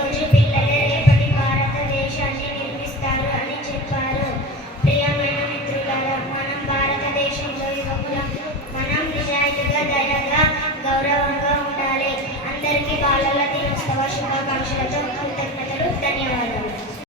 ఈరోజు పిల్లలే రేపటి భారతదేశాన్ని నిర్మిస్తారు అని చెప్పారు. ప్రియమైన మిత్రులారా, మనం భారతదేశంలో యువకులం. మనం నిజాయితీగా, దయగా, గౌరవంగా ఉండాలి. అందరికీ బాలల దినోత్సవ శుభాకాంక్షలు.